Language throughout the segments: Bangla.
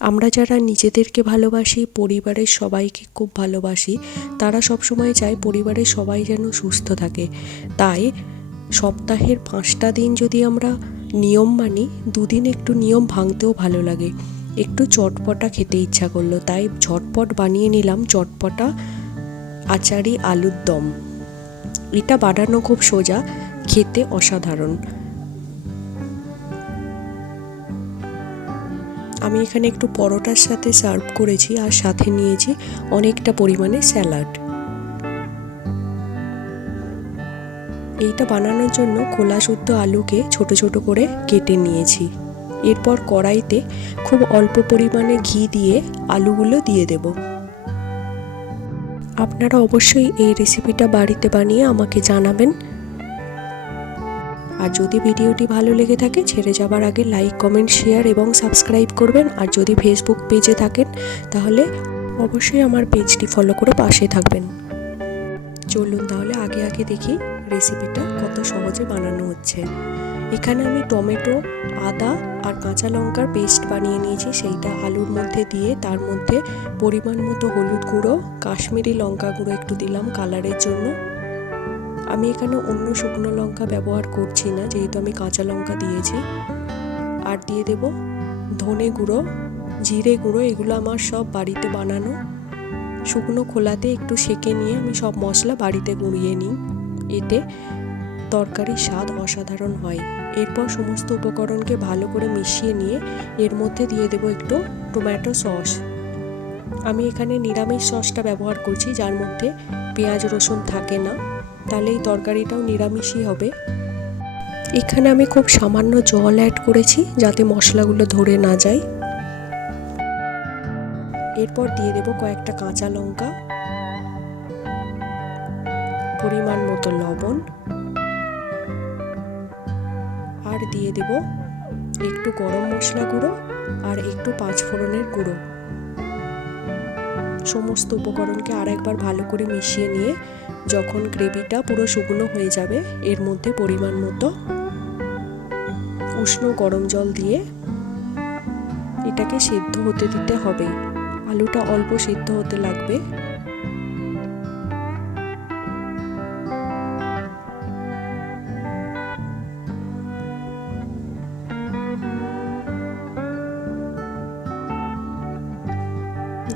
আমরা যারা নিজেদেরকে ভালোবাসি, পরিবারের সবাইকে খুব ভালোবাসি, তারা সবসময় চায় পরিবারের সবাই যেন সুস্থ থাকে। তাই সপ্তাহের পাঁচটা দিন যদি আমরা নিয়ম মানি, দুদিন একটু নিয়ম ভাঙতেও ভালো লাগে। একটু চটপটা খেতে ইচ্ছা করল, তাই ঝটপট বানিয়ে নিলাম চটপটা আচারি আলুর দম। এটা বানানো খুব সোজা, খেতে অসাধারণ। আমি এখানে একটু পরোটার সাথে সার্ভ করেছি আর সাথে নিয়েছি অনেকটা পরিমাণে স্যালাড এইটা বানানোর জন্য খোলা শুদ্ধ আলুকে ছোট ছোট করে কেটে নিয়েছি। এরপর কড়াইতে খুব অল্প পরিমাণে ঘি দিয়ে আলুগুলো দিয়ে দেব। আপনারা অবশ্যই এই রেসিপিটা বাড়িতে বানিয়ে আমাকে জানাবেন। আর যদি ভিডিওটি ভালো লেগে থাকে, ছেড়ে যাবার আগে লাইক কমেন্ট শেয়ার এবং সাবস্ক্রাইব করবেন। আর যদি ফেসবুক পেজে থাকেন, তাহলে অবশ্যই আমার পেজটি ফলো করে পাশে থাকবেন। চলুন তাহলে আগে আগে দেখি রেসিপিটা কত সহজে বানানো হচ্ছে। এখানে আমি টমেটো, আদা আর কাঁচা লঙ্কার পেস্ট বানিয়ে নিয়েছি। সেইটা আলুর মধ্যে দিয়ে, তার মধ্যে পরিমাণ মতো হলুদ গুঁড়ো, কাশ্মীরি লঙ্কা গুঁড়ো একটু দিলাম কালারের জন্য। আমি এখানে অন্য শুকনো লঙ্কা ব্যবহার করছি না, যেহেতু আমি কাঁচা লঙ্কা দিয়েছি। আর দিয়ে দেব ধনে গুঁড়ো, জিরে গুঁড়ো, এগুলো আমার সব বাড়িতে বানানো। শুকনো খোলাতে একটু সেকে নিয়ে আমি সব মশলা বাড়িতে গুঁড়িয়ে নিই। এতে তরকারির স্বাদ অসাধারণ হয়। এরপর সমস্ত উপকরণকে ভালো করে মিশিয়ে নিয়ে এর মধ্যে দিয়ে দেব একটু টমেটো সস। আমি এখানে নিরামিষ সসটা ব্যবহার করছি, যার মধ্যে পেঁয়াজ রসুন থাকে না। তাহলে এই তরকারিটাও নিরামিষই হবে। এখানে আমি খুব সামান্য জল অ্যাড করেছি যাতে মশলাগুলো ধরে না যায়। এরপর দিয়ে দেব কয়েকটা কাঁচা লঙ্কা। পরিমাণ মতো লবণ। আর দিয়ে দেব একটু গরম মশলা গুঁড়ো আর একটু পাঁচফোড়নের গুঁড়ো। সমস্ত উপকরণকে আর একবার ভালো করে মিশিয়ে নিয়ে যখন গ্রেভিটা পুরো শুকনো হয়ে যাবে, এর মধ্যে পরিমাণ মতো উষ্ণ গরম জল দিয়ে এটাকে সেদ্ধ হতে দিতে হবে। আলুটা অল্প সেদ্ধ হতে লাগবে।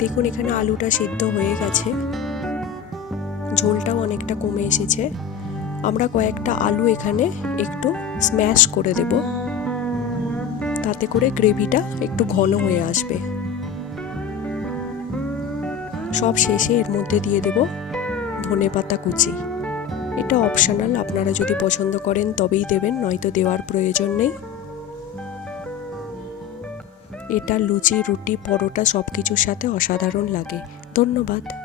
দেখুন, এখানে আলুটা সিদ্ধ হয়ে গেছে। ঝোলটাও অনেকটা কমে এসেছে। আমরা কয়েকটা আলু এখানে একটু স্ম্যাশ করে দেব। তাতে করে গ্রেভিটা একটু ঘন হয়ে আসবে। সব শেষে এর মধ্যে দিয়ে দেব ধনে পাতা কুচি। এটা অপশনাল আপনারা যদি পছন্দ করেন তবেই দেবেন, নয়তো দেওয়ার প্রয়োজন নেই। এটা লুচি, রুটি, পরোটা সব কিছুর সাথে অসাধারণ লাগে। ধন্যবাদ।